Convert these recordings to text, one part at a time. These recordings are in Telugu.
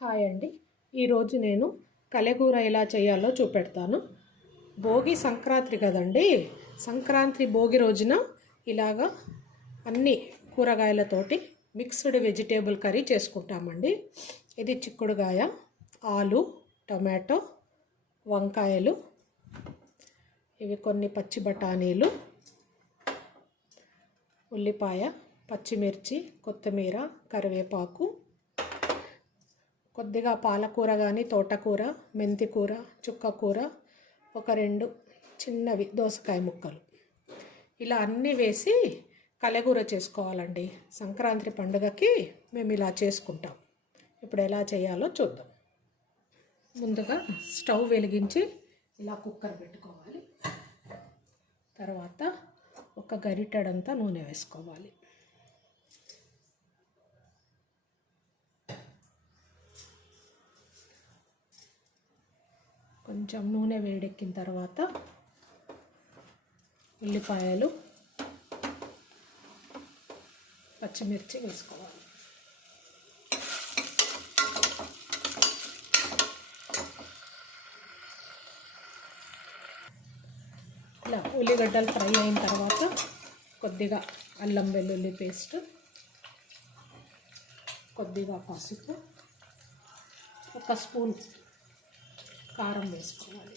హాయ్ అండి. ఈరోజు నేను కలెగూర ఎలా చేయాలో చూపెడతాను. భోగి సంక్రాంతి కదండి. సంక్రాంతి భోగి రోజున ఇలాగా అన్ని కూరగాయలతోటి మిక్స్డ్ వెజిటేబుల్ కర్రీ చేసుకుంటామండి. ఇది చిక్కుడుగాయ, ఆలు, టమాటో, వంకాయలు, ఇవి కొన్ని పచ్చి బఠానీలు, ఉల్లిపాయ, పచ్చిమిర్చి, కొత్తిమీర, కరివేపాకు, కొద్దిగా పాలకూర కానీ తోటకూర, మెంతికూర, చుక్కకూర, ఒక 2 చిన్నవి దోసకాయ ముక్కలు, ఇలా అన్నీ వేసి కలెగూర చేసుకోవాలండి. సంక్రాంతి పండుగకి మేము ఇలా చేసుకుంటాం. ఇప్పుడు ఎలా చేయాలో చూద్దాం. ముందుగా స్టవ్ వెలిగించి ఇలా కుక్కర్ పెట్టుకోవాలి. తర్వాత ఒక గరిటెడంతా నూనె వేసుకోవాలి. కొంచెం నూనె వేడెక్కిన తర్వాత ఉల్లిపాయలు, పచ్చిమిర్చి వేసుకోవాలి. ఇలా ఉల్లిగడ్డలు ఫ్రై అయిన తర్వాత కొద్దిగా అల్లం వెల్లుల్లి పేస్ట్, కొద్దిగా పసుపు, 1 స్పూన్ కారం వేసుకోవాలి.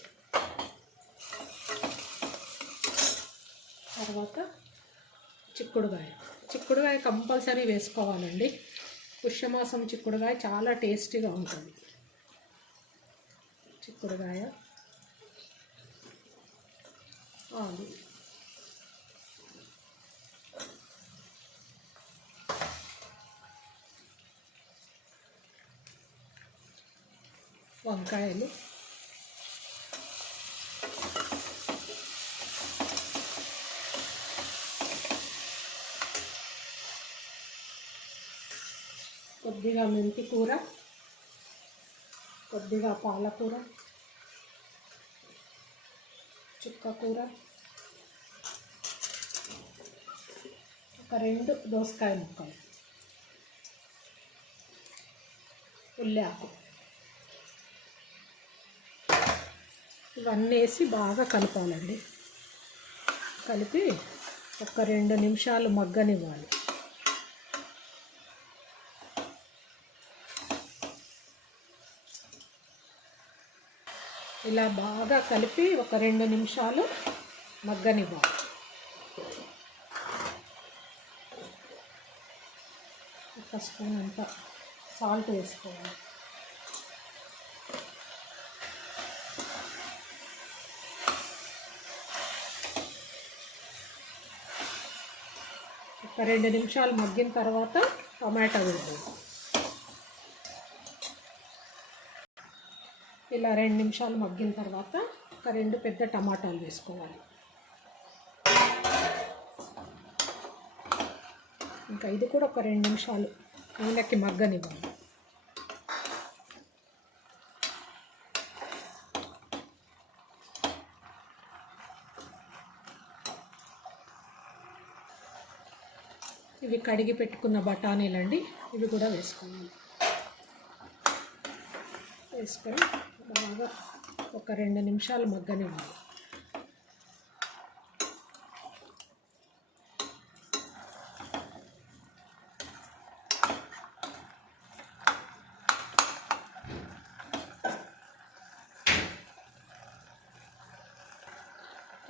తర్వాత చిక్కుడుగాయ కంపల్సరీ వేసుకోవాలండి. పుష్యమాసం చిక్కుడుగాయ చాలా టేస్టీగా ఉంటుంది. చిక్కుడుగాయ, ఆలు, వంకాయలు, కొద్దిగా మెంతి కూర, కొద్దిగా పాలకూర, చుక్కకూర, ఒక 2 దోసకాయ ముక్కలు, ఉల్లిఆకు, ఇవన్నీ వేసి బాగా కలపాలండి. కలిపి ఒక 2 నిమిషాలు మగ్గనివ్వాలి. ఇలా బాగా కలిపి ఒక 2 నిమిషాలు మగ్గనివ్వాలి. ఒక స్పూన్ అంత సాల్ట్ వేసుకోవాలి. ఒక 2 నిమిషాలు మగ్గిన తర్వాత టమాటా వేయాలి. ఇలా 2 నిమిషాలు మగ్గిన తర్వాత ఒక 2 పెద్ద టమాటాలు వేసుకోవాలి. ఇంకా ఇది కూడా ఒక 2 నిమిషాలు నూనెకి మగ్గనివ్వాలి. ఇవి కడిగి పెట్టుకున్న బఠానీలండి, ఇవి కూడా వేసుకోవాలి. వేసుకొని బాగా ఒక 2 నిమిషాలు మగ్గనివ్వాలి.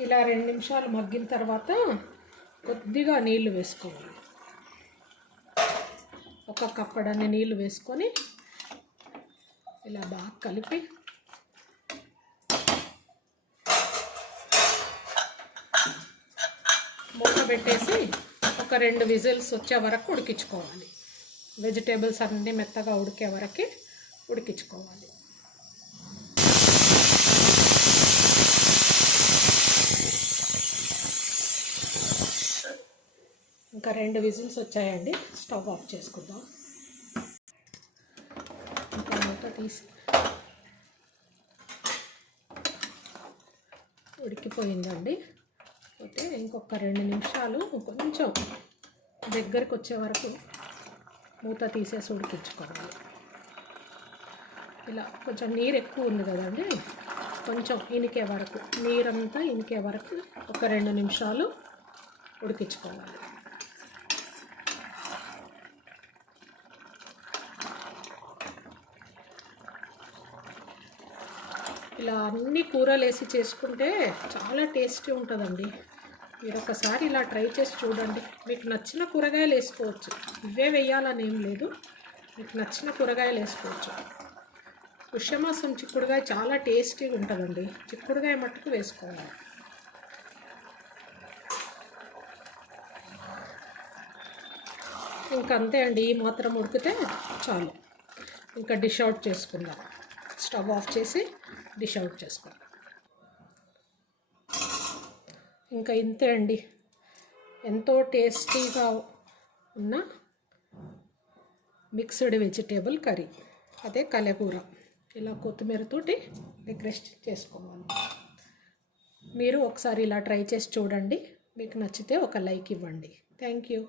ఇలా 2 నిమిషాలు మగ్గిన తర్వాత కొద్దిగా నీళ్లు వేసుకోవాలి. ఒక కప్పడన్ని నీళ్లు వేసుకొని ఇలా బాగా కలిపి మూత పెట్టేసి ఒక 2 విజిల్స్ వచ్చే వరకు ఉడికించుకోవాలి. వెజిటేబుల్స్ అన్నీ మెత్తగా ఉడికే వరకు ఉడికించుకోవాలి. ఇంకా 2 విజిల్స్ వచ్చాయండి. స్టవ్ ఆఫ్ చేసుకుందాం. ఇంకా మూత తీసి ఉడికిపోయిందండి. అయితే ఇంకొక 2 నిమిషాలు కొంచెం దగ్గరికి వచ్చే వరకు మూత తీసేసి ఉడికించుకోవాలి. ఇలా కొంచెం నీరు ఎక్కువ ఉంది కదండి, కొంచెం ఇనికే వరకు, నీరంతా ఇనికే వరకు ఒక 2 నిమిషాలు ఉడికించుకోవాలి. ఇలా అన్ని కూరలు వేసి చేసుకుంటే చాలా టేస్టీ ఉంటుందండి. మీరు ఒకసారి ఇలా ట్రై చేసి చూడండి. మీకు నచ్చిన కూరగాయలు వేసుకోవచ్చు, ఇవే వేయాలని ఏం లేదు, మీకు నచ్చిన కూరగాయలు వేసుకోవచ్చు. పుష్యమాసం చిక్కుడుగాయ చాలా టేస్టీగా ఉంటుందండి, చిక్కుడుగాయ మట్టుకు వేసుకోవాలి. ఇంకంతే అండి, ఈ మాత్రం ఉడికితే చాలు. ఇంకా డిష్ అవుట్ చేసుకుందాం. స్టవ్ ఆఫ్ చేసి డిష్ అవుట్ చేసుకుందాం. ఇంకా ఇంతే అండి, ఎంతో టేస్టీగా ఉన్న మిక్స్డ్ వెజిటేబుల్ కర్రీ, అదే కలెకూర. ఇలా కొత్తిమీరతోటి డెకరేట్ చేసుకోవాలి. మీరు ఒకసారి ఇలా ట్రై చేసి చూడండి. మీకు నచ్చితే ఒక లైక్ ఇవ్వండి. Thank you.